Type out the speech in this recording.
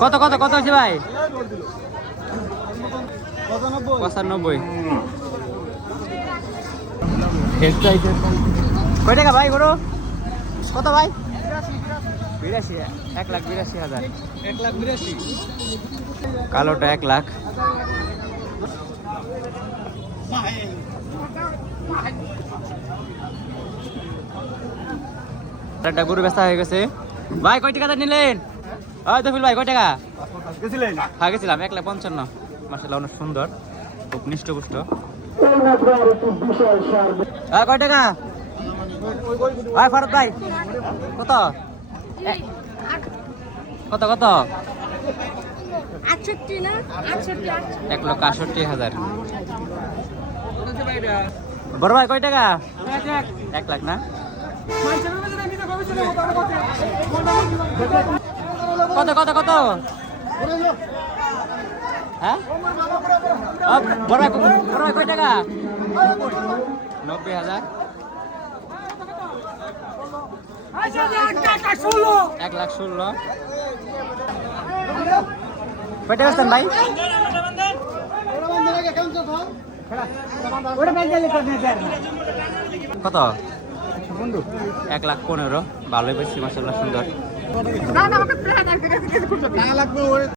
কত কত কত হয়েছে ভাই? পঁচানব্বই। কয় টাকা ভাই গরু? কত ভাই? বিরাশি। এক লাখ বিরাশি হাজার। এক লাখ বিরাশি। কালোটা এক লাখ। একটা গরু ব্যস্ত হয়ে গেছে। ভাই কয় টাকা নিলেন? ওই তফিল ভাই কয় টাকা? গেছিলেন? হ্যাঁ গেছিলাম এক লাখ পঞ্চান্ন। মাসাল্লাহ অনেক সুন্দর খুব নিষ্ঠপুষ্ট। হ্যাঁ কয় টাকা? ভাই ফারুক ভাই কত? কত কত? এক লক্ষ আটষট্টি হাজার। বড় ভাই কয় টাকা? এক লাখ না? কত কত কত? হ্যাঁ? বড় ভাই বড় ভাই কয় টাকা? নব্বই হাজার। এক লাখ ষোলো। কয়টা বেচতেন ভাই? কত? এক লাখ পনেরো। ভালোই পেয়েছি মাসাল্লাহ সুন্দর।